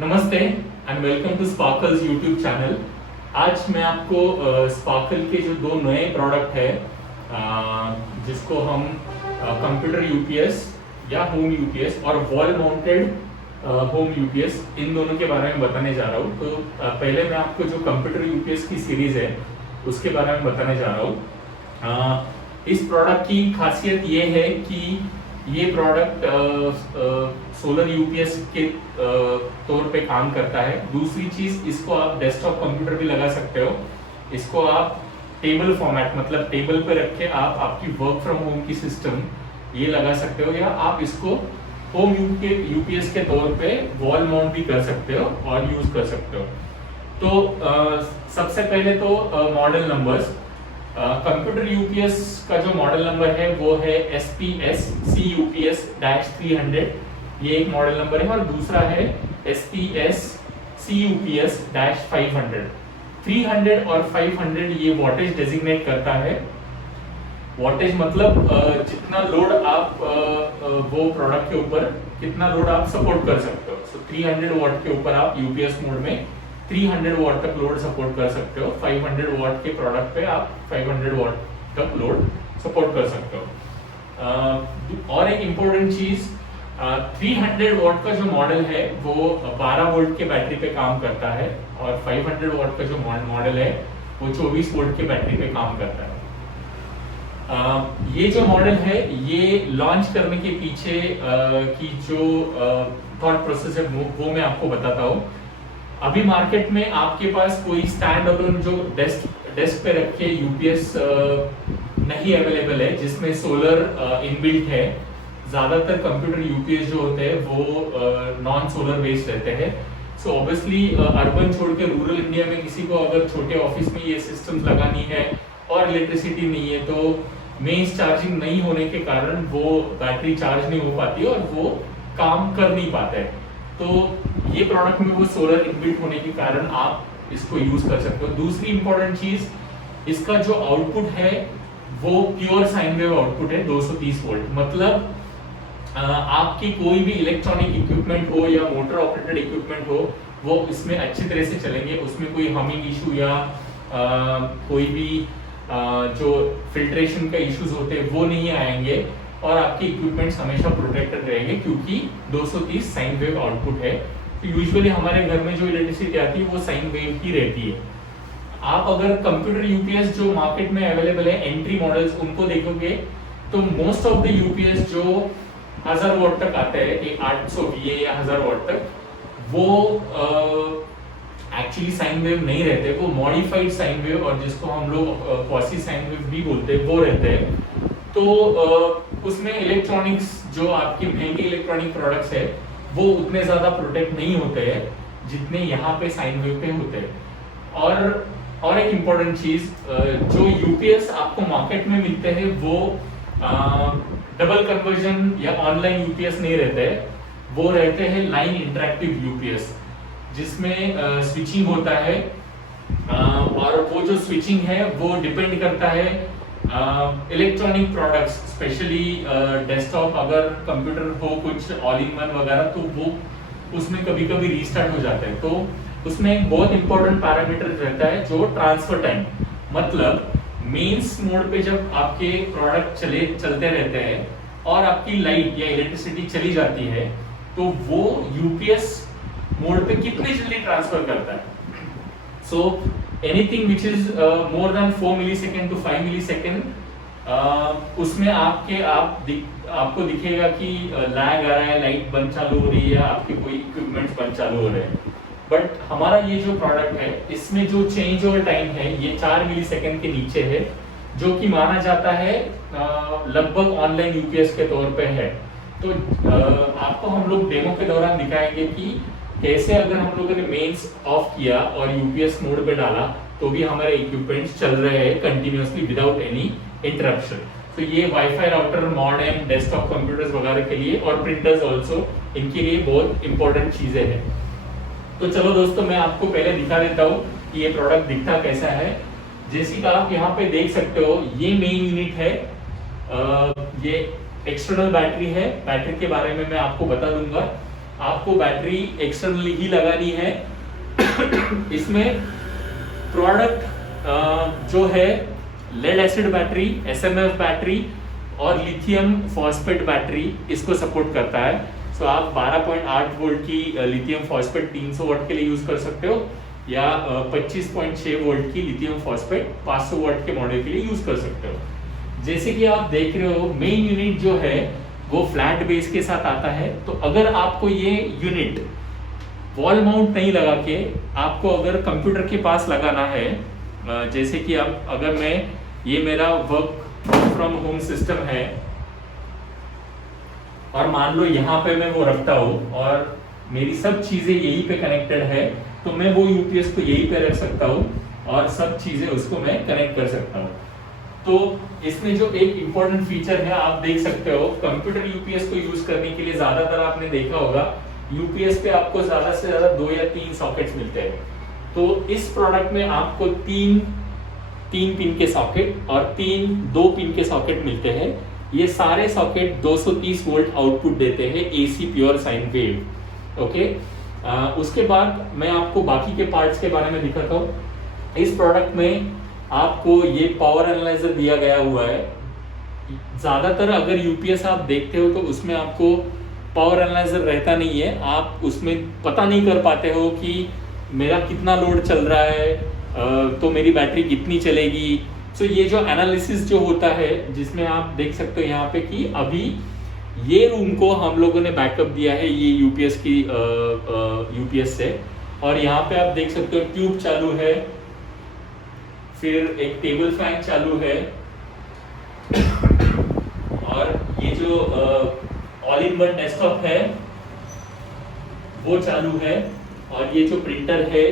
नमस्ते and welcome to Sparkles YouTube channel. आज मैं आपको स्पार्कल के जो दो नए प्रोडक्ट है जिसको हम कंप्यूटर यूपीएस या होम यूपीएस और वॉल माउंटेड होम यूपीएस, इन दोनों के बारे में बताने जा रहा हूँ। तो पहले मैं आपको जो कंप्यूटर यूपीएस की सीरीज है उसके बारे में बताने जा रहा हूँ। इस प्रोडक्ट की खासियत ये है कि ये प्रोडक्ट सोलर यूपीएस के तौर पे काम करता है। दूसरी चीज, इसको आप डेस्कटॉप कंप्यूटर भी लगा सकते हो। इसको आप टेबल फॉर्मेट, मतलब टेबल पे रख के आप आपकी वर्क फ्रॉम होम की सिस्टम ये लगा सकते हो, या आप इसको होम यूपीएस के तौर पे वॉल माउंट भी कर सकते हो और यूज कर सकते हो। तो सबसे पहले तो मॉडल नंबर्स। कंप्यूटर यूपीएस का जो मॉडल नंबर है वो है SPS CUPS-300, ये एक मॉडल नंबर है। और दूसरा है SPS CUPS-500। 300 और 500 ये वॉटेज डेजिग्नेट करता है। वॉटेज मतलब जितना लोड आप वो प्रोडक्ट के ऊपर कितना लोड आप सपोर्ट कर सकते हो। सो 300 वॉट के ऊपर आप यूपीएस मोड में 300 वॉट तक लोड सपोर्ट कर सकते हो। 500 वॉट के प्रोडक्ट पे आप 500 वॉट तक लोड सपोर्ट कर सकते हो। और एक इम्पोर्टेंट चीज, 300 वॉट का जो मॉडल है वो 12 वोल्ट के बैटरी पे काम करता है, और 500 वॉट का जो मॉडल है वो 24 वोल्ट के बैटरी पे काम करता है। ये जो मॉडल है ये लॉन्च करने के पीछे की जो थॉट प्रोसेस है वो मैं आपको बताता हूँ। अभी मार्केट में आपके पास कोई स्टैंड अलोन जो डेस्क पे रख के यूपीएस नहीं अवेलेबल है जिसमें सोलर इनबिल्ट है। ज्यादातर कंप्यूटर यूपीएस जो होते हैं वो नॉन सोलर बेस्ड रहते हैं। सो ऑब्वियसली अर्बन छोड़ के रूरल इंडिया में किसी को अगर छोटे ऑफिस में ये सिस्टम्स लगानी है और इलेक्ट्रिसिटी नहीं है तो मेंस चार्जिंग नहीं होने के कारण वो बैटरी चार्ज नहीं हो पाती और वो काम कर नहीं पाते हैं। तो ये प्रोडक्ट में वो सोलर इनबिल्ट होने के कारण आप इसको यूज कर सकते हो। दूसरी इंपॉर्टेंट चीज, इसका जो आउटपुट है वो प्योर साइन वेव आउटपुट है 230 वोल्ट। मतलब आपकी कोई भी इलेक्ट्रॉनिक इक्विपमेंट हो या मोटर ऑपरेटेड इक्विपमेंट हो वो इसमें अच्छी तरह से चलेंगे। उसमें कोई हमिंग इशू या कोई भी जो फिल्ट्रेशन का इश्यूज होते हैं वो नहीं आएंगे, और आपके इक्विपमेंट्स हमेशा प्रोटेक्टेड रहेंगे क्योंकि 230 साइन वेव आउटपुट है। तो यूजुअली हमारे घर में जो इलेक्ट्रिसिटी आती है वो साइन वेव ही रहती है। आप अगर कंप्यूटर यूपीएस जो मार्केट में अवेलेबल है एंट्री मॉडल्स उनको देखोगे तो मोस्ट ऑफ द यूपीएस जो 1000 वॉट तक आते हैं, एक 800 VA या 1000 वॉट तक, वो एक्चुअली साइन वेव नहीं रहते, वो मॉडिफाइड साइन वेव और जिसको हम लोग क्वासी साइन वेव भी बोलते हैं वो रहते हैं। तो उसमें इलेक्ट्रॉनिक्स जो आपके महंगे इलेक्ट्रॉनिक प्रोडक्ट्स है वो उतने ज्यादा प्रोटेक्ट नहीं होते हैं जितने यहाँ पे साइन वेव पे होते हैं। और एक इम्पोर्टेंट चीज, जो यूपीएस आपको मार्केट में मिलते हैं वो डबल कन्वर्जन या ऑनलाइन यूपीएस नहीं रहते हैं, वो रहते हैं लाइन इंटरेक्टिव यूपीएस जिसमें स्विचिंग होता है। और वो जो स्विचिंग है वो डिपेंड करता है इलेक्ट्रॉनिक प्रोडक्ट्स, स्पेशली डेस्कटॉप अगर कंप्यूटर हो कुछ ऑल इन वन वगैरह तो वो उसमें कभी कभी रीस्टार्ट हो जाता है। तो उसमें एक बहुत इंपॉर्टेंट पैरामीटर रहता है जो ट्रांसफर टाइम, मतलब मेंस मोड पे जब आपके प्रोडक्ट चलते रहते हैं और आपकी लाइट या इलेक्ट्रिसिटी चली जाती है तो वो यूपीएस मोड पे कितनी जल्दी ट्रांसफर करता है। So anything which is more than 4 millisecond to 5 millisecond, उसमें आपको दिखेगा कि लैग आ रहा है, लाइट बंद चालू हो रही है, आपके कोई इक्विपमेंट्स बंद चालू हो रहे हैं। बट हमारा ये जो प्रोडक्ट है इसमें जो चेंज ओवर टाइम है ये 4 मिलीसेकंड के नीचे है, जो कि माना जाता है लगभग ऑनलाइन यूपीएस के तौर पे है। तो आपको हम लोग डेमो के दौरान दिखाएंगे कि कैसे अगर हम लोगों ने मेंस ऑफ किया और यूपीएस मोड पे डाला तो भी हमारे इक्विपमेंट्स चल रहे हैं कंटिन्यूअसली विदाउट एनी इंटरप्शन। तो ये wifi router, modem, desktop computers वगैरह के लिए और प्रिंटर्स ऑल्सो, इनके लिए बहुत इंपॉर्टेंट चीजें हैं। तो चलो दोस्तों, मैं आपको पहले दिखा देता हूँ कि ये प्रोडक्ट दिखता कैसा है। जैसे कि आप यहाँ पे देख सकते हो ये मेन यूनिट है, ये एक्सटर्नल बैटरी है। बैटरी के बारे में मैं आपको बता दूंगा। आपको बैटरी एक्सटर्नली ही लगानी है। इसमें प्रोडक्ट जो है lead acid battery, SMF battery और लिथियम फॉस्फेट बैटरी इसको सपोर्ट करता है। सो आप 12.8 वोल्ट की लिथियम फॉस्फेट 300 वाट के लिए यूज कर सकते हो, या 25.6 वोल्ट की लिथियम फॉस्फेट 500 वाट के मॉडल के लिए यूज कर सकते हो। जैसे कि आप देख रहे हो मेन यूनिट जो है वो फ्लैट बेस के साथ आता है। तो अगर आपको ये यूनिट वॉल माउंट नहीं लगा के आपको अगर कंप्यूटर के पास लगाना है, जैसे कि अब अगर मैं ये मेरा वर्क फ्रॉम होम सिस्टम है और मान लो यहाँ पे मैं वो रखता हूँ और मेरी सब चीजें यहीं पे कनेक्टेड है, तो मैं वो यूपीएस को यहीं पे रख सकता हूँ और सब चीजें उसको मैं कनेक्ट कर सकता हूँ। तो इसमें जो एक इंपॉर्टेंट फीचर है आप देख सकते हो, कंप्यूटर यूपीएस को यूज करने के लिए ज्यादातर आपने देखा होगा यूपीएस पे आपको ज्यादा से ज्यादा 2 या 3 सॉकेट्स मिलते हैं। तो इस प्रोडक्ट में आपको 3 पिन के सॉकेट और 2 पिन के सॉकेट मिलते हैं। ये सारे सॉकेट 230 वोल्ट आउटपुट देते हैं AC pure sine wave. Okay, उसके बाद मैं आपको बाकी के पार्ट्स के बारे में दिखाता हूँ। इस प्रोडक्ट में आपको ये पावर एनालाइजर दिया गया हुआ है। ज्यादातर अगर यूपीएस आप देखते हो तो उसमें आपको पावर एनालाइजर रहता नहीं है, आप उसमें पता नहीं कर पाते हो कि मेरा कितना लोड चल रहा है, तो मेरी बैटरी कितनी चलेगी। सो ये जो एनालिसिस जो होता है जिसमें आप देख सकते हो यहाँ पे कि अभी ये रूम को हम लोगों ने बैकअप दिया है ये यूपीएस से, और यहाँ पे आप देख सकते हो ट्यूब चालू है, फिर एक टेबल फैन चालू है और ये जो ऑल इन वन डेस्कटॉप है वो चालू है, और ये जो प्रिंटर है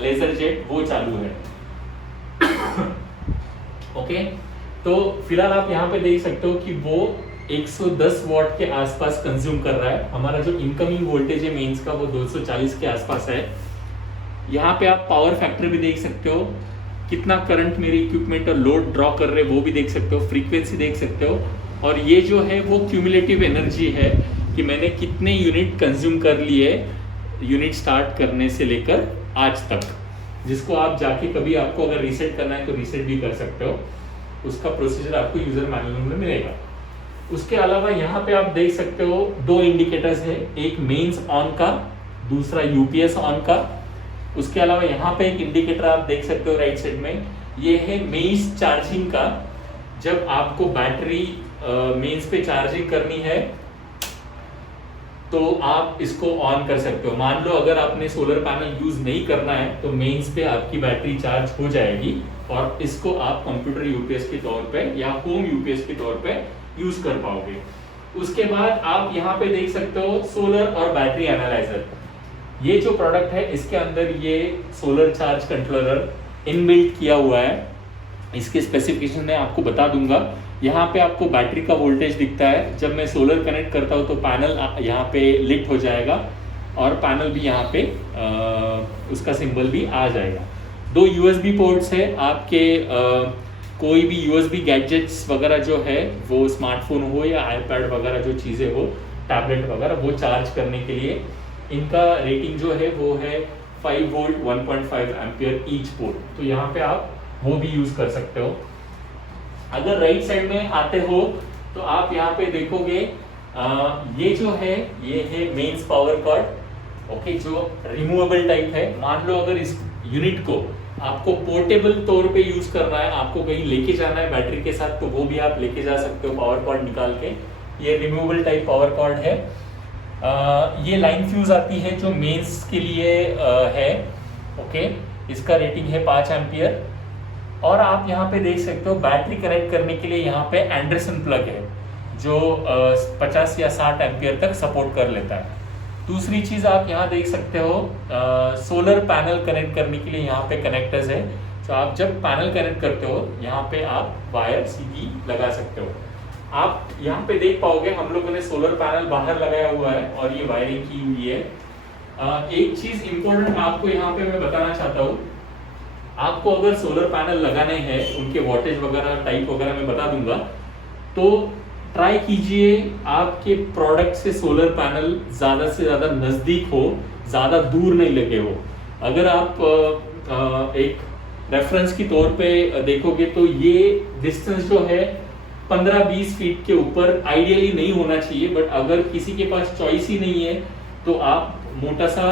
लेजर जेट वो चालू है। ओके, तो फिलहाल आप यहाँ पे देख सकते हो कि वो 110 वॉट के आसपास कंज्यूम कर रहा है। हमारा जो इनकमिंग वोल्टेज है मेंस का वो 240 के आसपास है। यहाँ पे आप पावर फैक्टर भी देख सकते हो, कितना करंट मेरी इक्विपमेंट और लोड ड्रॉ कर रहे हैं वो भी देख सकते हो, फ्रीक्वेंसी देख सकते हो, और ये जो है वो क्यूमुलेटिव एनर्जी है कि मैंने कितने यूनिट कंज्यूम कर लिए यूनिट स्टार्ट करने से लेकर आज तक, जिसको आप जाके कभी आपको अगर रीसेट करना है तो रीसेट भी कर सकते हो। उसका प्रोसीजर आपको यूजर मैनुअल में मिलेगा। उसके अलावा यहाँ पे आप देख सकते हो 2 इंडिकेटर्स है, एक मेंस ऑन का, दूसरा यूपीएस ऑन का। उसके अलावा यहाँ पे एक इंडिकेटर आप देख सकते हो राइट साइड में, ये है मेंस चार्जिंग का। जब आपको बैटरी मेंस पे चार्जिंग करनी है तो आप इसको ऑन कर सकते हो। मान लो अगर आपने सोलर पैनल यूज नहीं करना है तो मेंस पे आपकी बैटरी चार्ज हो जाएगी और इसको आप कंप्यूटर यूपीएस के तौर पे या होम यूपीएस के तौर पे यूज कर पाओगे। उसके बाद आप यहाँ पे देख सकते हो सोलर और बैटरी एनालाइजर। ये जो प्रोडक्ट है इसके अंदर ये सोलर चार्ज कंट्रोलर इनबिल्ट किया हुआ है। इसके स्पेसिफिकेशन मैं आपको बता दूंगा। यहाँ पे आपको बैटरी का वोल्टेज दिखता है, जब मैं सोलर कनेक्ट करता हूँ तो पैनल यहाँ पे लिट हो जाएगा और पैनल भी यहाँ पे उसका सिंबल भी आ जाएगा। 2 यूएसबी पोर्ट्स है, आपके कोई भी यूएसबी गैजेट्स वगैरह जो है वो स्मार्टफोन हो या आईपैड वगैरह जो चीज़ें हो, टैबलेट वगैरह, वो चार्ज करने के लिए इनका रेटिंग जो है वो है 5 वोल्ट 1.5 एम्पियर ईच पोर्ट। तो यहाँ पे आप वो भी यूज कर सकते हो। अगर राइट साइड में आते हो तो आप यहाँ पे देखोगे ये जो है ये है मेंस पावर कॉर्ड। ओके, जो रिमूवेबल टाइप है। मान लो अगर इस यूनिट को आपको पोर्टेबल तौर पे यूज करना है, आपको कहीं लेके जाना है बैटरी के साथ, तो वो भी आप लेके जा सकते हो पावर कॉर्ड निकाल के। ये रिमूवेबल टाइप पावर कॉर्ड है। ये लाइन फ्यूज आती है जो मेंस के लिए है। ओके, इसका रेटिंग है 5 एम्पियर। और आप यहाँ पे देख सकते हो बैटरी कनेक्ट करने के लिए यहाँ पे एंडरसन प्लग है जो 50 या 60 एम्पियर तक सपोर्ट कर लेता है। दूसरी चीज आप यहाँ देख सकते हो सोलर पैनल कनेक्ट करने के लिए यहाँ पे कनेक्टर्स है। तो आप जब पैनल कनेक्ट करते हो यहाँ पे आप वायर सीधी लगा सकते हो। आप यहाँ पे देख पाओगे हम लोगों ने सोलर पैनल बाहर लगाया हुआ है और ये वायरिंग की हुई है। एक चीज इंपॉर्टेंट आपको यहाँ पे मैं बताना चाहता हूँ, आपको अगर सोलर पैनल लगाने हैं, उनके वोल्टेज वगैरह टाइप वगैरह मैं बता दूंगा। तो ट्राई कीजिए आपके प्रोडक्ट से सोलर पैनल ज़्यादा से ज़्यादा नज़दीक हो, ज़्यादा दूर नहीं लगे हो। अगर आप एक रेफरेंस की तौर पे देखोगे तो ये डिस्टेंस जो है 15-20 फीट के ऊपर आइडियली नहीं होना चाहिए, बट अगर किसी के पास चॉइस ही नहीं है तो आप मोटा सा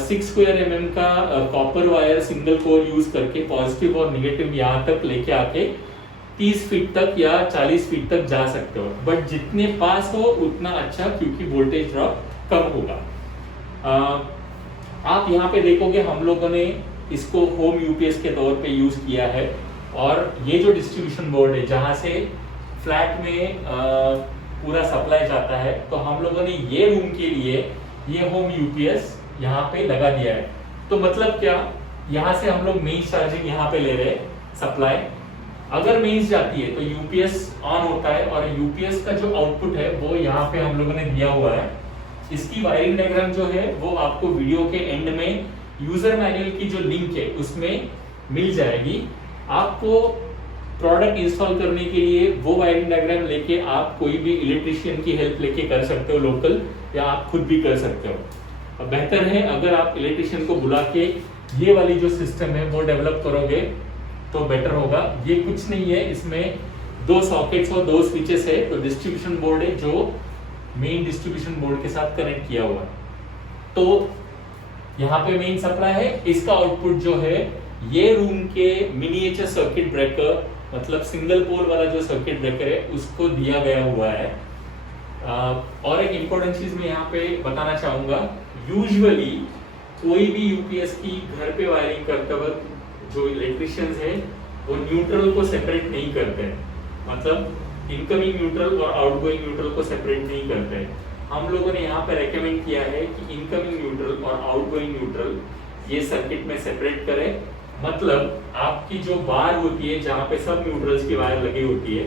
6 स्क्वायर mm का copper wire single core use करके पॉजिटिव और निगेटिव यहाँ तक लेके आके 30 फीट तक या 40 फीट तक जा सकते हो, बट जितने पास हो उतना अच्छा, क्योंकि वोल्टेज ड्रॉप कम होगा। आप यहाँ पे देखोगे हम लोगों ने इसको होम यूपीएस के तौर पे यूज किया है, और ये जो डिस्ट्रीब्यूशन बोर्ड है जहाँ से फ्लैट में पूरा सप्लाई जाता है, तो हम लोगों ने ये रूम के लिए ये होम यूपीएस यहाँ पे लगा दिया है। तो मतलब क्या, यहाँ से हम लोग मेन चार्जिंग यहाँ पे ले रहे हैं सप्लाई। अगर मेंस जाती है तो यूपीएस ऑन होता है, और यूपीएस का जो आउटपुट है वो यहाँ पे हम लोगों ने दिया हुआ है। इसकी वायरिंग डायग्राम जो है वो आपको वीडियो के एंड में यूजर मैनुअल की जो लिंक है उसमें मिल जाएगी। आपको प्रोडक्ट इंस्टॉल करने के लिए वो वायरिंग डायग्राम लेके आप कोई भी इलेक्ट्रिशियन की हेल्प लेके कर सकते हो लोकल, या आप खुद भी कर सकते हो। बेहतर है अगर आप इलेक्ट्रिशियन को बुला के ये वाली जो सिस्टम है वो डेवलप करोगे तो बेटर होगा। ये कुछ नहीं है, इसमें 2 सॉकेट्स और 2 स्विचेस है, तो डिस्ट्रीब्यूशन बोर्ड है जो मेन डिस्ट्रीब्यूशन बोर्ड के साथ कनेक्ट किया हुआ है। तो यहाँ पे मेन सप्लाई है, इसका आउटपुट जो है ये रूम के मिनिएचर सर्किट ब्रेकर, मतलब सिंगल पोल वाला जो सर्किट ब्रेकर है उसको दिया गया हुआ है। और एक इम्पोर्टेंट चीज मैं यहाँ पे बताना चाहूंगा, यूजुअली कोई भी यूपीएस की घर पे वायरिंग करते वक्त जो इलेक्ट्रिशियंस है वो न्यूट्रल को सेपरेट नहीं करते हैं, मतलब इनकमिंग न्यूट्रल और आउटगोइंग न्यूट्रल को सेपरेट नहीं करते हैं। हम लोगों ने यहाँ पे रेकमेंड किया है कि इनकमिंग न्यूट्रल और आउटगोइंग न्यूट्रल ये सर्किट में सेपरेट करें। मतलब आपकी जो बार होती है जहाँ पे सब न्यूट्रल्स की वायर लगी होती है,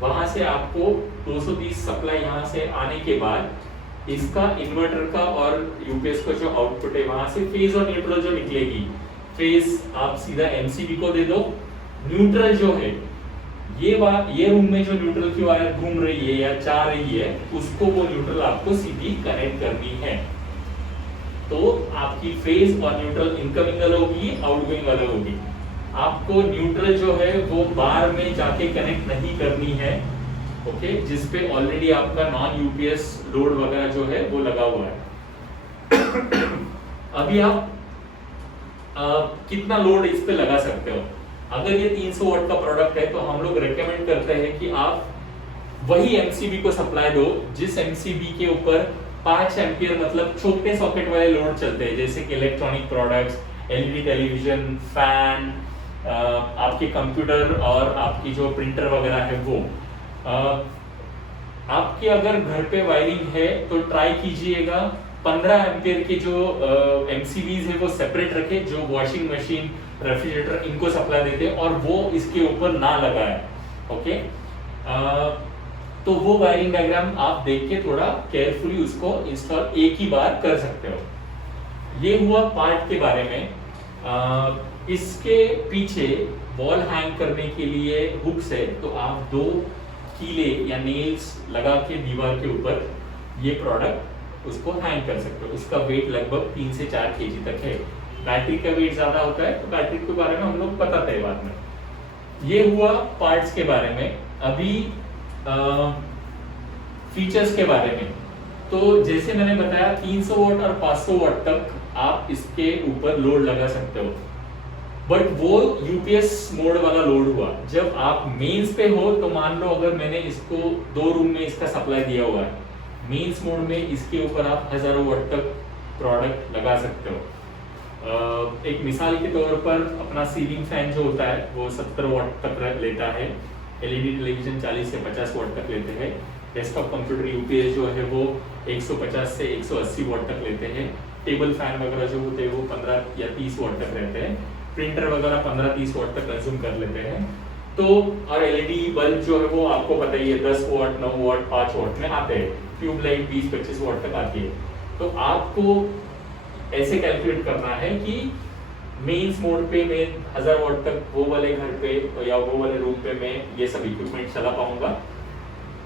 वहां से आपको 230 सप्लाई यहाँ से आने के बाद इसका इन्वर्टर का और यूपीएस का जो आउटपुट है वहां से फेज और न्यूट्रल जो निकलेगी, फेज आप सीधा एमसीबी को दे दो, न्यूट्रल जो है ये रूम में जो न्यूट्रल की वायर घूम रही है या जा रही है उसको वो न्यूट्रल आपको सीधी कनेक्ट करनी है। तो आपकी फेज और न्यूट्रल इनकमिंग अलग होगी, आउटगोइंग अलग होगी। आपको न्यूट्रल जो है वो बार में जाके कनेक्ट नहीं करनी है, ओके, जिसपे ऑलरेडी आपका नॉन यूपीएस लोड वगैरह जो है वो लगा हुआ है। अभी आप कितना लोड इस पे लगा सकते हो? अगर ये 300 वाट का प्रोडक्ट है तो हम लोग रेकमेंड करते हैं कि आप वही एमसीबी को सप्लाई दो जिस एमसीबी के ऊपर 5 एम्पियर मतलब छोटे सॉकेट वाले लोड चलते हैं, जैसे कि electronic products, LED television, fan, आपके कंप्यूटर और आपकी जो प्रिंटर वगैरह है वो। आपके अगर घर पे वायरिंग है तो ट्राई कीजिएगा 15 एम्पियर के जो एमसीबीज है वो सेपरेट रखे, जो वॉशिंग मशीन, रेफ्रिजरेटर इनको सप्लाई देते हैं, और वो इसके ऊपर ना लगाए, ओके। तो वो वायरिंग डायग्राम आप देख के थोड़ा केयरफुली उसको इंस्टॉल एक ही बार कर सकते हो। ये हुआ पार्ट के बारे में। इसके पीछे वॉल हैंग करने के लिए हुक्स है, तो आप 2 कीले या नेल्स लगा के दीवार के ऊपर ये प्रोडक्ट उसको हैंग कर सकते हो। इसका वेट लगभग 3 से 4 केजी तक है। बैटरी का वेट ज्यादा होता है तो बैटरी के बारे में हम लोग बताते हैं बाद में। ये हुआ पार्ट्स के बारे में। अभी फीचर्स के बारे में, तो जैसे मैंने बताया 300 वाट और 500 वाट तक आप इसके ऊपर लोड लगा सकते हो, बट वो यूपीएस मोड वाला लोड हुआ। जब आप मेंस पे हो तो मान लो अगर मैंने इसको 2 रूम में इसका सप्लाई दिया हुआ है, मेंस मोड में इसके ऊपर आप हजारों वाट तक प्रोडक्ट लगा सकते हो। एक मिसाल के तौर पर अपना सीलिंग फैन जो होता है वो 70 वाट तक लेता है, एलईडी टेलीविजन 40 से 50 वाट तक लेते हैं, डेस्कटॉप कंप्यूटर यूपीएस जो है वो 150 से 180 वाट तक लेते हैं, टेबल फैन वगैरह जो होते हैं वो 15 या 30 वाट तक रहते हैं, प्रिंटर वगैरह 15-30 वाट तक कंज्यूम कर लेते हैं। तो और एलईडी बल्ब जो है वो आपको पता ही है 10 वाट, 9 वाट, 5 वाट में आते हैं, ट्यूबलाइट 20-25 वाट तक आती है। तो आपको ऐसे कैलकुलेट करना है कि मेंस मोड पे मैं 1000 वाट तक वो वाले घर पे या वो वाले रूम पे मैं ये सब इक्विपमेंट चला पाऊंगा।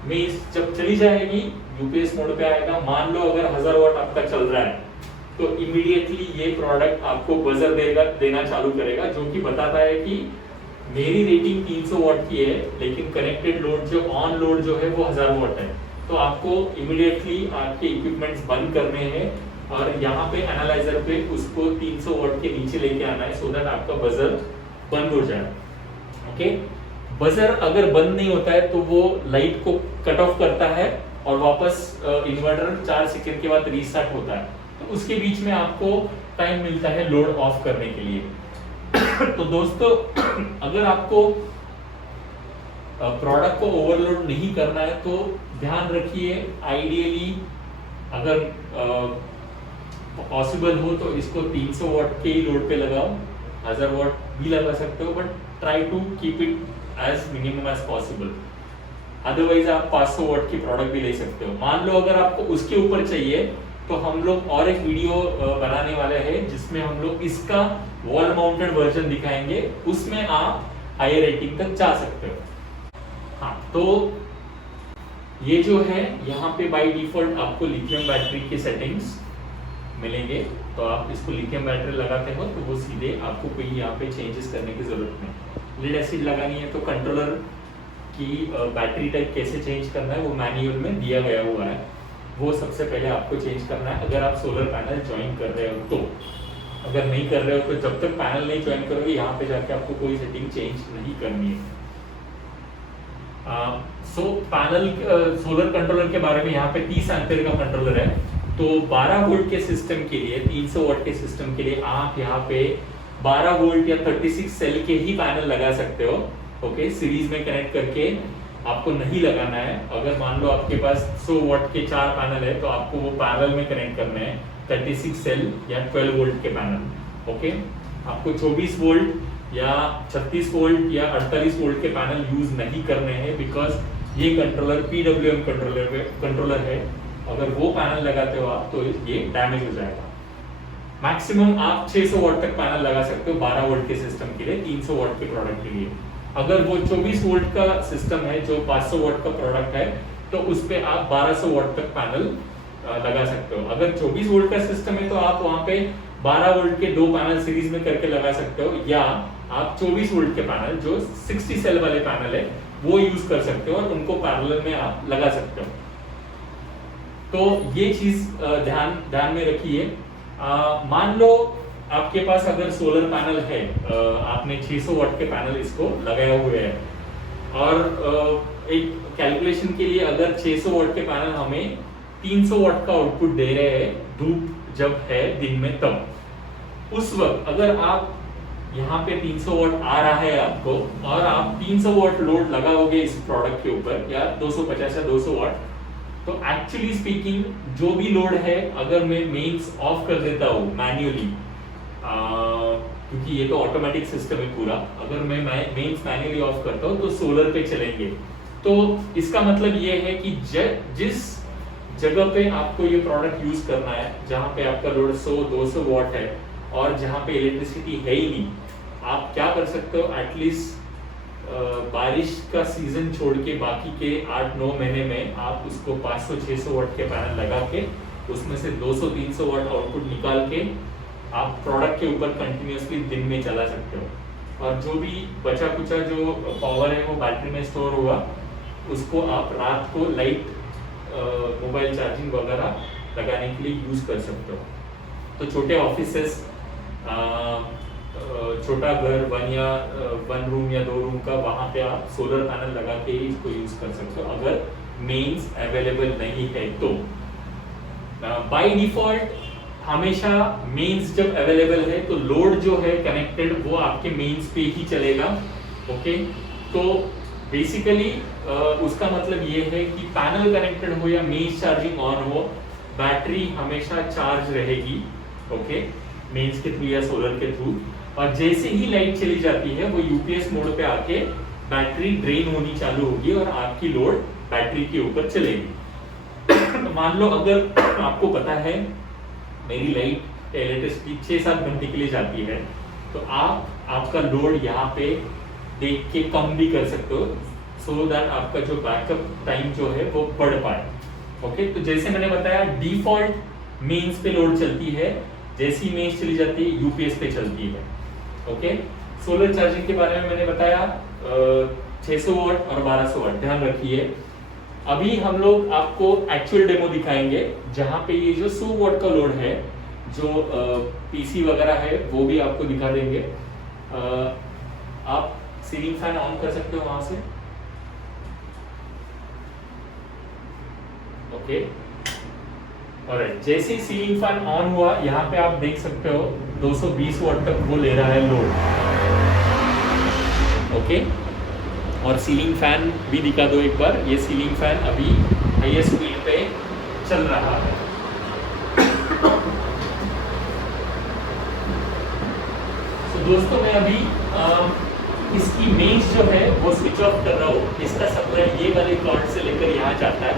मींस जब चली जाएगी यूपीएस मोड पे आएगा। मान लो अगर 1000 वाट आपका चल रहा है तो इमीडिएटली ये प्रोडक्ट आपको बजर देना चालू करेगा, जो कि बताता है कि मेरी रेटिंग 300 वाट की है लेकिन कनेक्टेड लोड जो ऑन लोड जो है वो 1000 वाट है। तो आपको इमीडिएटली आपके इक्विपमेंट्स बंद करने हैं और यहाँ पे एनालाइजर पे उसको 300 वाट के नीचे लेके आना है सो दैट आपका बजर बंद हो जाए। ओके, बजर अगर बंद नहीं होता है तो वो लाइट को कट ऑफ करता है और वापस इन्वर्टर 4 सेकंड के बाद रीस्टार्ट होता है। तो उसके बीच में आपको टाइम मिलता है लोड ऑफ करने के लिए। तो दोस्तों अगर आपको प्रोडक्ट को ओवरलोड नहीं करना है तो ध्यान रखिए, आइडियली अगर पॉसिबल हो तो इसको 300 वाट के ही लोड पे लगाओ, 1000 वाट भी लगा सकते हो, but try to keep it as minimum as possible. Otherwise आप 500 वाट की प्रोडक्ट भी ले सकते हो। मान लो अगर आपको उसके ऊपर चाहिए तो हम लोग और एक वीडियो बनाने वाले हैं जिसमें हम लोग इसका वॉल माउंटेड वर्जन दिखाएंगे, उसमें आप हायर रेटिंग तक जा सकते हो। हाँ, तो ये जो है यहाँ पे बाय डिफॉल्ट आपको लिथियम बैटरी की सेटिंग्स मिलेंगे। तो आप इसको लिथियम बैटरी लगाते हो तो वो सीधे आपको कोई यहाँ पे चेंजेस करने की जरूरत नहीं। लीड एसिड लगानी है तो कंट्रोलर की बैटरी टाइप कैसे चेंज करना है वो मैनुअल में दिया गया हुआ है, वो सबसे पहले आपको चेंज करना है अगर आप सोलर पैनल ज्वाइन कर रहे हो तो। अगर नहीं कर रहे हो तो जब तक पैनल नहीं ज्वाइन करोगे यहाँ पे जाके आपको कोई सेटिंग चेंज नहीं करनी है। पैनल सोलर कंट्रोलर के बारे में यहाँ पे 30 एम्पीयर का कंट्रोलर है। तो 12 वोल्ट के सिस्टम के लिए, 300 वाट के सिस्टम के लिए आप यहाँ पे 12 वोल्ट या 36 सेल के ही पैनल लगा सकते हो। ओके, सीरीज में कनेक्ट करके आपको नहीं लगाना है। अगर मान लो आपके पास 100 वाट के 4 पैनल है तो आपको वो पैनल में कनेक्ट करने हैं 36 सेल या 12 वोल्ट के पैनल। ओके, आपको 24 वोल्ट या 36 वोल्ट या 48 वोल्ट के पैनल यूज नहीं करने हैं, बिकॉज ये कंट्रोलर पीडब्ल्यूएम कंट्रोलर है। अगर वो पैनल लगाते हो आप तो ये डैमेज हो जाएगा। मैक्सिमम आप 600 वाट तक पैनल लगा सकते हो 12 वोल्ट के सिस्टम के लिए, 300 वाट के प्रोडक्ट के लिए। अगर वो 24 वोल्ट का सिस्टम है जो 500 वाट का प्रोडक्ट है तो उस पे आप 1200 वाट तक पैनल लगा सकते हो। अगर 24 वोल्ट का सिस्टम है तो आप वहां पे 12 वोल्ट के 2 पैनल सीरीज में करके लगा सकते हो, या आप 24 वोल्ट के पैनल जो 60 सेल वाले पैनल है वो यूज कर सकते हो और उनको पैरेलल में आप लगा सकते हो। तो ये चीज ध्यान में रखिए। मान लो आपके पास अगर सोलर पैनल है, आपने 600 वाट के पैनल इसको लगाए हुए हैं और एक कैलकुलेशन के लिए अगर 600 वाट के पैनल हमें 300 वाट का आउटपुट दे रहे हैं धूप जब है दिन में, तब उस वक्त अगर आप यहाँ पे 300 वाट आ रहा है आपको और आप 300 वाट लोड लगाओगे इस प्रोडक्ट के ऊपर या 250 या 200 वाट, तो एक्चुअली स्पीकिंग जो भी लोड है अगर मैं मेंस ऑफ कर देता हूँ मैन्युअली, क्योंकि ये तो ऑटोमेटिक सिस्टम है पूरा, अगर मैं मेंस मैन्युअली ऑफ करता हूँ तो सोलर पे चलेंगे। तो इसका मतलब ये है कि जिस जगह पे आपको ये प्रोडक्ट यूज करना है, जहाँ पे आपका लोड 100-200 वाट है और जहाँ पे इलेक्ट्रिसिटी है ही नहीं, आप क्या कर सकते हो, एटलीस्ट बारिश का सीजन छोड़ के बाकी के 8-9 महीने में आप उसको 500-600 वाट के पैनल लगा के उसमें से 200-300 वाट आउटपुट निकाल के आप प्रोडक्ट के ऊपर कंटिन्यूअसली दिन में चला सकते हो। और जो भी बचा कुचा जो पावर है वो बैटरी में स्टोर हुआ, उसको आप रात को लाइट मोबाइल चार्जिंग वगैरह लगाने के लिए यूज कर सकते हो। तो छोटे ऑफिसेस, छोटा घर 1 रूम या 2 रूम का, वहां पे आप सोलर पैनल लगा के ही इसको यूज कर सकते हो अगर मेंस अवेलेबल नहीं है तो। बाय डिफॉल्ट हमेशा मेंस जब अवेलेबल है तो लोड जो है कनेक्टेड वो आपके मेंस पे ही चलेगा। ओके, तो बेसिकली उसका मतलब ये है कि पैनल कनेक्टेड हो या मेंस चार्जिंग ऑन हो, बैटरी हमेशा चार्ज रहेगी। ओके, मेंस के थ्रू या सोलर के थ्रू, और जैसे ही लाइट चली जाती है वो यूपीएस मोड पे आके बैटरी ड्रेन होनी चालू होगी और आपकी लोड बैटरी के ऊपर चलेगी। तो मान लो अगर आपको पता है मेरी लाइट इलेक्ट्रिसिटी 6-7 घंटे के लिए जाती है, तो आप आपका लोड यहाँ पे देख के कम भी कर सकते हो। सो दैट आपका जो बैकअप टाइम जो है वो बढ़ पाए। ओके, तो जैसे मैंने बताया डिफॉल्ट मेंस पे लोड चलती है, जैसी मेंस चली जाती है यूपीएस पे चलती है। ओके, सोलर चार्जिंग के बारे में मैंने बताया 600 वॉट और 1200 वॉट, ध्यान रखिए। अभी हम लोग आपको एक्चुअल डेमो दिखाएंगे जहां पे ये जो 100 वॉट का लोड है, जो पीसी वगैरह है वो भी आपको दिखा देंगे। आप सीलिंग फैन ऑन कर सकते हो वहां से। ओके, ऑलराइट, जैसे ही सीलिंग फैन ऑन हुआ यहाँ पे आप देख सकते हो 220 वॉट तक वो ले रहा है लोड। ओके, और सीलिंग फैन भी दिखा दो एक बार। ये सीलिंग फैन अभी हाईएस्ट स्पीड पे चल रहा है। तो दोस्तों मैं अभी इसकी मेंस जो है वो स्विच ऑफ कर रहा हूँ। इसका सप्लाई ये वाले प्लॉट से लेकर यहाँ जाता है।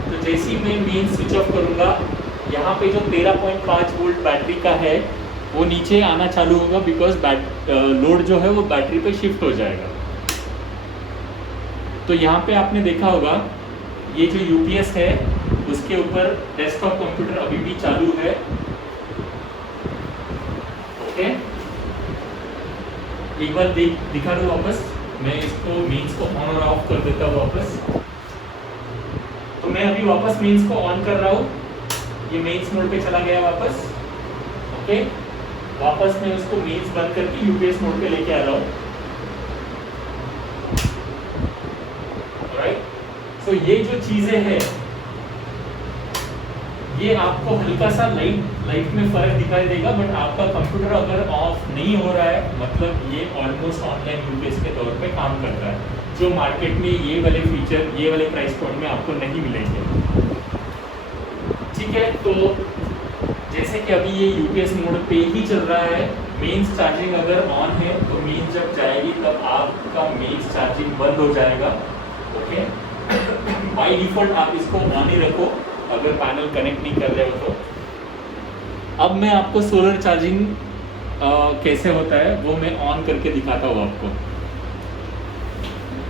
तो जैसे ही मैं मेन स्विच ऑफ करूँगा, यहाँ पे जो 13.5 वोल्ट बैटरी का है वो नीचे आना चालू होगा, बिकॉज लोड जो है वो बैटरी पे शिफ्ट हो जाएगा। तो यहाँ पे आपने देखा होगा ये जो यूपीएस है उसके ऊपर डेस्कटॉप कंप्यूटर अभी भी चालू है। ओके, एक बार दिखा दो वापस। मैं इसको मेंस को ऑन और ऑफ कर देता हूँ वापस। तो मैं अभी वापस मेंस को ऑन कर रहा हूँ, ये मेंस मोड पे चला गया वापस। ओके, वापस मैं उसको मेंस बंद करके यूपीएस मोड पे लेके आ रहा हूँ। तो ये जो चीजें हैं ये आपको हल्का सा लाइट में फर्क दिखाई देगा, बट आपका कंप्यूटर अगर ऑफ नहीं हो रहा है मतलब ये ऑलमोस्ट ऑनलाइन यूपीएस के तौर पे काम कर रहा है, जो मार्केट में ये वाले फीचर ये वाले प्राइस पॉइंट में आपको नहीं मिलेंगे। ठीक है, तो जैसे कि अभी ये यूपीएस मोड पे ही चल रहा है, मेंस चार्जिंग अगर ऑन है तो मेंस जब जाएगी तब आपका मेंस चार्जिंग बंद हो जाएगा। ओके, बाय डिफॉल्ट आप इसको ऑन ही रखो अगर पैनल कनेक्ट नहीं कर रहे हो तो। अब मैं आपको सोलर चार्जिंग कैसे होता है वो मैं ऑन करके दिखाता हूँ आपको।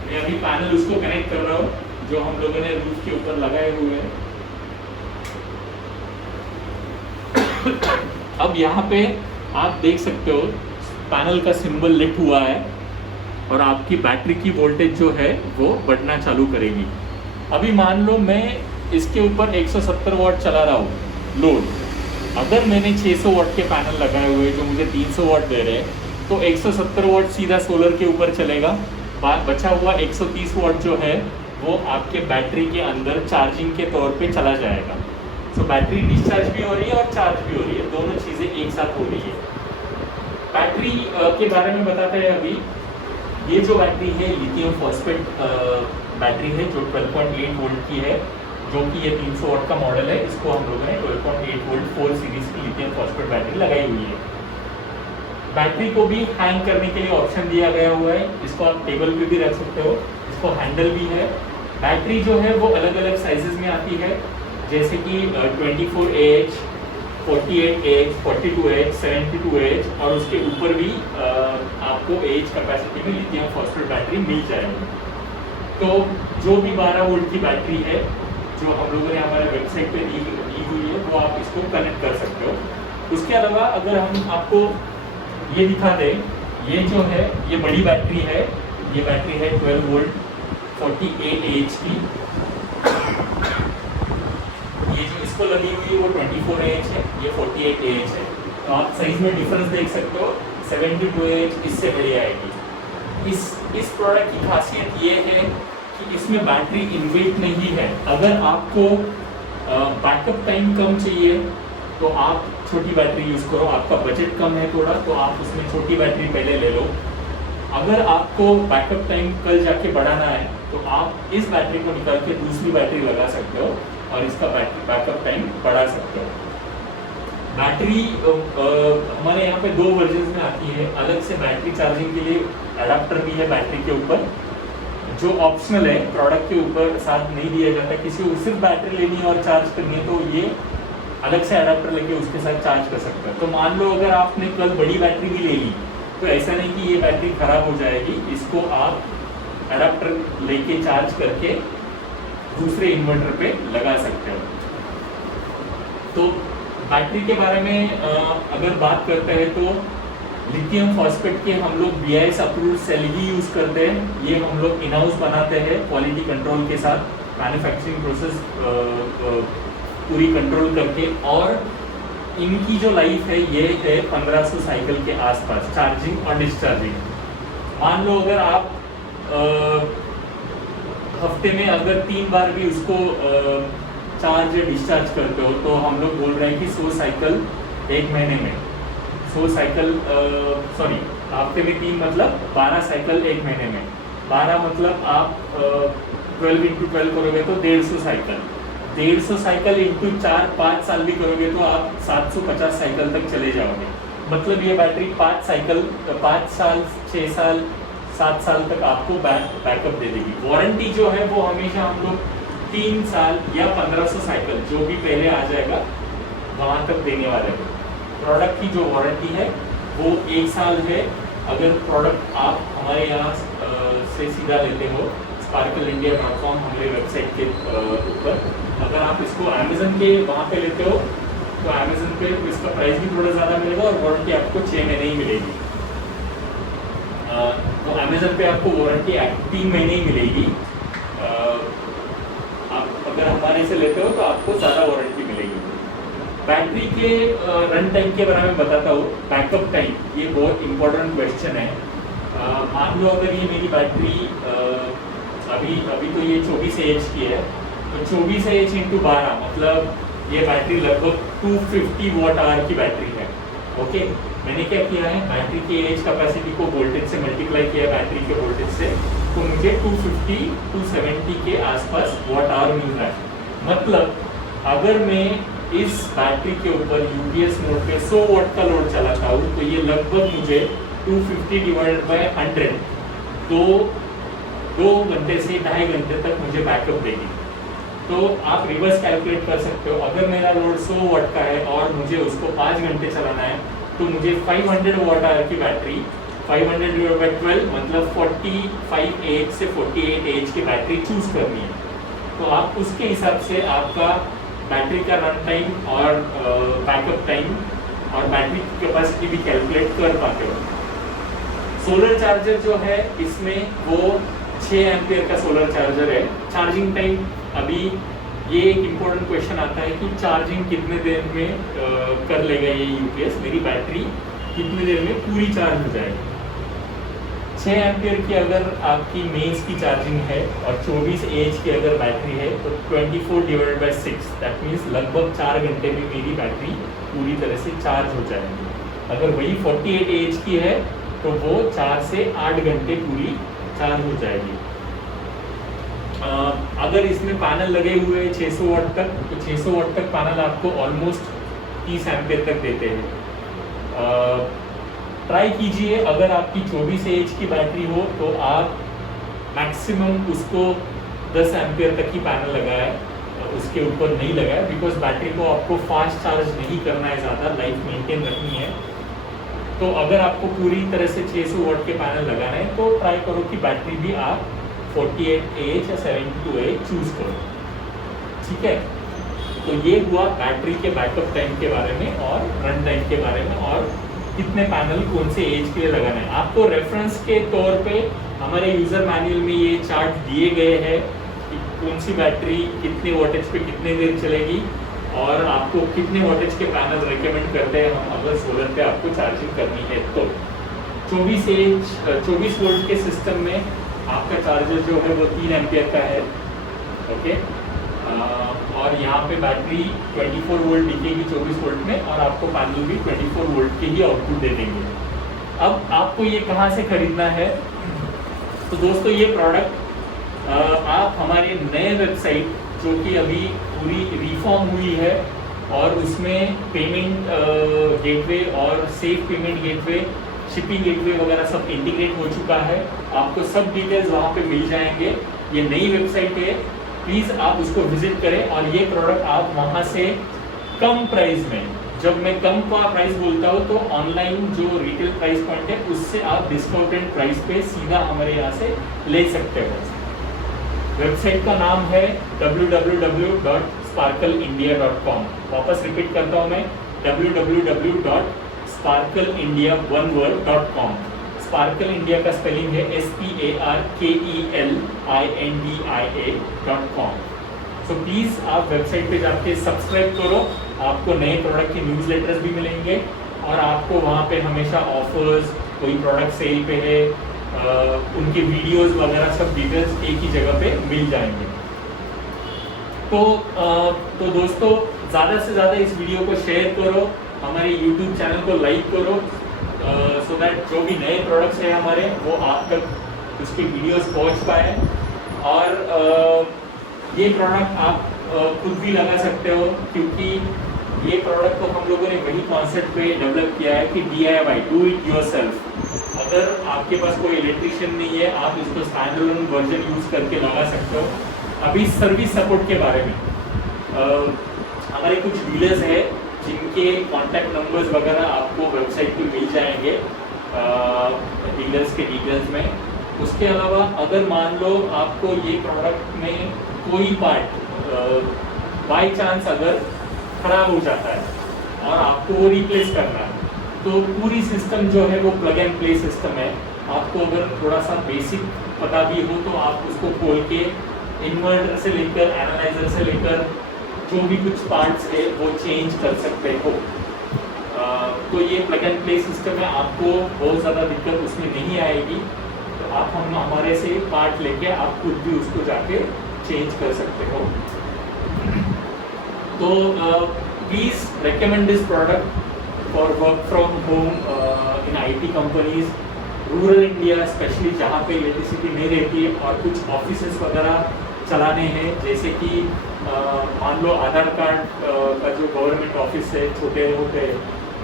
मैं अभी पैनल उसको कनेक्ट कर रहा हूँ जो हम लोगों ने रूफ के ऊपर लगाए हुए हैं। अब यहाँ पे आप देख सकते हो पैनल का सिंबल लिट हुआ है और आपकी बैटरी की वोल्टेज जो है वो बढ़ना चालू करेगी। अभी मान लो मैं इसके ऊपर 170 वॉट चला रहा हूँ लोड, अगर मैंने 600 वॉट के पैनल लगाए हुए जो मुझे 300 वॉट दे रहे हैं तो 170 वॉट सीधा सोलर के ऊपर चलेगा, बचा हुआ 130 वॉट जो है वो आपके बैटरी के अंदर चार्जिंग के तौर पे चला जाएगा। तो बैटरी डिस्चार्ज भी हो रही है और चार्ज भी हो रही है, दोनों चीज़ें एक साथ हो रही है। बैटरी के बारे में बताते हैं अभी। ये जो बैटरी है लिथियम फॉस्फेट बैटरी है जो 12.8 वोल्ट की है, जो कि ये 300 वॉट का मॉडल है। इसको हम लोगों ने 12.8 वोल्ट 4 सीरीज की लिथियम फॉस्फेट बैटरी लगाई हुई है। बैटरी को भी हैंग करने के लिए ऑप्शन दिया गया हुआ है, इसको आप टेबल पे भी रख सकते हो, इसको हैंडल भी है। बैटरी जो है वो अलग अलग साइजेस में आती है, जैसे कि 24Ah, 48Ah, 42Ah, 72Ah और उसके ऊपर भी आपको AH कैपेसिटी में लिथियम फॉस्फेट बैटरी मिल जाएगी। तो जो भी 12 वोल्ट की बैटरी है जो हम लोगों ने हमारे वेबसाइट पे दी हुई है वो आप इसको कनेक्ट कर सकते हो। उसके अलावा अगर हम आपको ये दिखा दें, ये जो है ये बड़ी बैटरी है, ये बैटरी है 12 वोल्ट 48Ah की। ये जो इसको लगी हुई है वो 24Ah है, ये 48Ah है। तो आप साइज में डिफरेंस देख सकते हो, 72Ah इससे बड़ी आएगी। इस प्रोडक्ट की खासियत ये है कि इसमें बैटरी इनबिल्ट नहीं है। अगर आपको बैकअप टाइम कम चाहिए तो आप छोटी बैटरी यूज़ करो, आपका बजट कम है थोड़ा तो आप उसमें छोटी बैटरी पहले ले लो। अगर आपको बैकअप टाइम कल जाके बढ़ाना है तो आप इस बैटरी को निकाल के दूसरी बैटरी लगा सकते हो और इसका बैकअप टाइम बढ़ा सकते हो। बैटरी हमारे यहाँ पे 2 वर्जन में आती है। अलग से बैटरी चार्जिंग के लिए अडाप्टर भी है बैटरी के ऊपर, जो ऑप्शनल है, प्रोडक्ट के ऊपर साथ नहीं दिया जाता। किसी को सिर्फ बैटरी लेनी है और चार्ज करनी है तो ये अलग से अडाप्टर लेके उसके साथ चार्ज कर सकते हैं। तो मान लो अगर आपने कल बड़ी बैटरी भी ले ली तो ऐसा नहीं कि ये बैटरी खराब हो जाएगी, इसको आप अडाप्टर लेके चार्ज करके दूसरे इन्वर्टर पे लगा सकते हो। तो बैटरी के बारे में अगर बात करते हैं तो लिथियम फॉस्फेट के हम लोग BIS अप्रूव्ड सेल ही यूज़ करते हैं। ये हम लोग इन हाउस बनाते हैं क्वालिटी कंट्रोल के साथ, मैन्युफैक्चरिंग प्रोसेस पूरी कंट्रोल करके, और इनकी जो लाइफ है ये है 1500 साइकिल के आसपास, चार्जिंग और डिस्चार्जिंग। मान लो अगर आप हफ्ते में अगर 3 बार भी उसको चार्ज या डिस्चार्ज करते हो तो हम लोग बोल रहे हैं कि 100 साइकिल एक महीने में, 100 साइकिल सॉरी हफ्ते में 3 मतलब 12 साइकिल एक महीने में, 12 मतलब आप 12 × 12 करोगे तो 150 साइकिल, 150 साइकिल इंटू 4-5 साल भी करोगे तो आप 750 साइकिल तक चले जाओगे। मतलब ये बैटरी 5 साइकिल 5 साल 6 साल 7 साल तक आपको बैकअप दे देगी। वारंटी जो है वो हमेशा हम लोग 3 साल या 1500 साइकिल जो भी पहले आ जाएगा वहाँ तक देने वाले हैं। प्रोडक्ट की जो वारंटी है वो 1 साल है। अगर प्रोडक्ट आप हमारे यहाँ से सीधा लेते हो sparkleindia.com हमारे वेबसाइट के ऊपर, अगर आप इसको अमेजन के वहाँ पे लेते हो तो अमेजन पे इसका प्राइस भी थोड़ा ज़्यादा मिलेगा और वारंटी आपको 6 महीने ही मिलेगी। तो अमेजन पे आपको वारंटी 3 महीने ही मिलेगी। आप अगर हमारे से लेते हो तो आपको ज़्यादा वारंटी मिलेगी। बैटरी के रन टाइम के बारे में बताता हूँ। बैकअप टाइम ये बहुत इंपॉर्टेंट क्वेश्चन है। मान लो अगर ये मेरी बैटरी अभी तो ये 24 AH की है, तो 24 AH × 12 मतलब ये बैटरी लगभग 250 वॉट आवर की बैटरी है। ओके, मैंने क्या किया है, बैटरी की एज कैपेसिटी को वोल्टेज से मल्टीप्लाई किया है बैटरी के वोल्टेज से, तो मुझे 250-270 के आसपास वॉट आवर मिल रहा है। मतलब अगर मैं इस बैटरी के ऊपर UPS मोड पे 100 वॉट का लोड चलाता हूँ तो ये लगभग मुझे 250 डिवाइडेड बाय 100 2 घंटे से 2.5 घंटे तक मुझे बैकअप देगी। तो आप रिवर्स कैलकुलेट कर सकते हो। अगर मेरा लोड 100 वॉट का है और मुझे उसको 5 घंटे चलाना है तो मुझे 500 वॉट आवर की बैटरी 500 डिवाइडेड बाय 12 मतलब 45 AH से 48 AH की बैटरी चूज करनी है। तो आप उसके हिसाब से आपका बैटरी का रन टाइम और बैकअप टाइम और बैटरी की कैपेसिटी भी कैलकुलेट कर पाते हो। सोलर चार्जर जो है इसमें वो 6 एम्पियर का सोलर चार्जर है। चार्जिंग टाइम, अभी ये एक इम्पोर्टेंट क्वेश्चन आता है कि चार्जिंग कितने देर में कर लेगा ये UPS, मेरी बैटरी कितने देर में पूरी चार्ज हो जाएगी। 6 एम्पियर की अगर आपकी मेंस की चार्जिंग है और 24 AH की अगर बैटरी है तो 24 डिवाइडेड बाय 6 दैट मीन्स लगभग 4 घंटे में मेरी बैटरी पूरी तरह से चार्ज हो जाएगी। अगर वही 48 AH की है तो वो 4 से 8 घंटे पूरी चार्ज हो जाएगी। अगर इसमें पैनल लगे हुए 600 वाट तक, तो 600 वाट तक पैनल आपको ऑलमोस्ट 30 एम्पियर तक देते हैं। ट्राई कीजिए, अगर आपकी 24 AH की बैटरी हो तो आप मैक्सिमम उसको 10 एम्पियर तक ही पैनल लगाए, उसके ऊपर नहीं लगाए, बिकॉज बैटरी को आपको फास्ट चार्ज नहीं करना है, ज़्यादा लाइफ मेंटेन रखनी है। तो अगर आपको पूरी तरह से 600 वाट के पैनल लगाना है तो ट्राई करो कि बैटरी भी आप 48 AH या 72 AH चूज करो। ठीक है, तो ये हुआ बैटरी के बैकअप टाइम के बारे में और रन टाइम के बारे में और कितने पैनल कौन से एज के लिए लगाना है। आपको रेफरेंस के तौर पे हमारे यूजर मैनुअल में ये चार्ट दिए गए हैं कि कौन सी बैटरी कितने वोल्टेज पे कितने देर चलेगी और आपको कितने वोल्टेज के पैनल रेकमेंड करते हैं हम अगर सोलर पे आपको चार्जिंग करनी है तो। 24 वोल्ट के सिस्टम में आपका चार्जर जो है वो 3 एम्पियर का है। ओके, और यहाँ पे बैटरी 24 वोल्ट दिखेगी 24 वोल्ट में और आपको पैनल भी 24 वोल्ट के ही आउटपुट दे देंगे। अब आपको ये कहाँ से खरीदना है, तो दोस्तों ये प्रोडक्ट आप हमारे नए वेबसाइट जो कि अभी पूरी रिफॉर्म हुई है और उसमें पेमेंट गेटवे और safe payment gateway, shipping gateway वगैरह सब इंटीग्रेट हो चुका है। आपको सब डिटेल्स वहाँ पे मिल जाएंगे। ये नई वेबसाइट है, प्लीज़ आप उसको विजिट करें और ये प्रोडक्ट आप वहाँ से कम प्राइस में जब मैं कम का प्राइस बोलता हूँ तो ऑनलाइन जो रिटेल प्राइस पॉइंट है उससे आप डिस्काउंटेड प्राइस पे सीधा हमारे यहाँ से ले सकते हो। वेबसाइट का नाम है www.sparkleindia.com। वापस रिपीट करता हूँ मैं, www.sparkleindia.com। स्पार्कल इंडिया का स्पेलिंग है SPARKELINDIA.com। सो प्लीज़ आप वेबसाइट पे जाके सब्सक्राइब करो, आपको नए प्रोडक्ट के न्यूज़लेटर्स भी मिलेंगे और आपको वहाँ पे हमेशा ऑफर्स, कोई प्रोडक्ट सेल पे है, उनके वीडियोस वगैरह सब डिटेल्स एक ही जगह पे मिल जाएंगे। तो दोस्तों ज़्यादा से ज़्यादा इस वीडियो को शेयर करो, हमारे YouTube चैनल को लाइक करो, सो दैट जो भी नए प्रोडक्ट्स हैं हमारे वो आप तक उसकी वीडियोस पहुंच पाए। और ये प्रोडक्ट आप खुद भी लगा सकते हो, क्योंकि ये प्रोडक्ट तो हम लोगों ने वही कॉन्सेप्ट पे डेवलप किया है कि DIY, डू इट योरसेल्फ। अगर आपके पास कोई इलेक्ट्रिशियन नहीं है, आप इसको स्टैंडअलोन वर्जन यूज़ करके लगा सकते हो। अभी सर्विस सपोर्ट के बारे में हमारे कुछ डीलर्स हैं जिनके कॉन्टैक्ट नंबर्स वगैरह आपको वेबसाइट पे मिल जाएंगे डीलर्स के डिटेल्स में। उसके अलावा अगर मान लो आपको ये प्रोडक्ट में कोई पार्ट बाय चांस अगर खराब हो जाता है और आपको वो रिप्लेस करना है, तो पूरी सिस्टम जो है वो प्लग एंड प्ले सिस्टम है। आपको अगर थोड़ा सा बेसिक पता भी हो तो आप उसको खोल के इन्वर्टर से लेकर एनालाइजर से लेकर जो भी कुछ पार्ट्स है वो चेंज कर सकते हो। तो ये प्लग एंड प्ले सिस्टम है, आपको बहुत ज़्यादा दिक्कत उसमें नहीं आएगी। तो आप हमारे से पार्ट लेके आप खुद भी उसको जाके चेंज कर सकते हो। तो please recommend this product for work from home in IT companies, rural India specially, जहाँ पे इलेक्ट्रिसिटी नहीं रहती है और कुछ ऑफिसेस वगैरह चलाने हैं, जैसे कि मान लो आधार कार्ड का जो गवर्नमेंट ऑफिस है, छोटे होते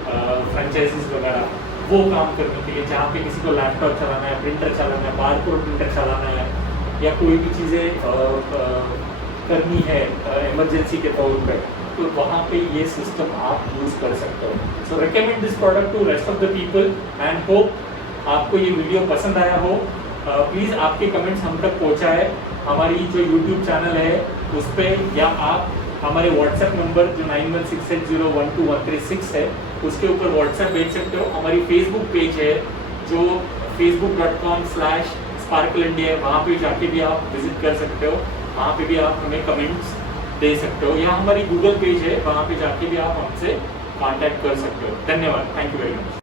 फ्रेंचाइजीज वगैरह, वो काम करने के लिए, जहाँ पे किसी को लैपटॉप चलाना है, प्रिंटर चलाना है, बारकोड प्रिंटर चलाना है, या कोई भी चीज़ें करनी है इमरजेंसी के तौर पे, तो वहाँ पे ये सिस्टम आप यूज़ कर सकते हो। So recommend this product to rest of the people and hope आपको ये वीडियो पसंद आया हो। प्लीज़ आपके कमेंट्स हम तक पहुँचाए, हमारी जो YouTube चैनल है उस पर, या आप हमारे व्हाट्सएप नंबर जो 9168012136 है उसके ऊपर व्हाट्सएप भेज सकते हो। हमारी फेसबुक पेज है जो facebook.com/sparkleindia, वहाँ पे जाके भी आप विजिट कर सकते हो, वहाँ पे भी आप हमें कमेंट्स दे सकते हो, या हमारी गूगल पेज है, वहाँ पे जाके भी आप हमसे कांटेक्ट कर सकते हो। धन्यवाद, थैंक यू वेरी मच।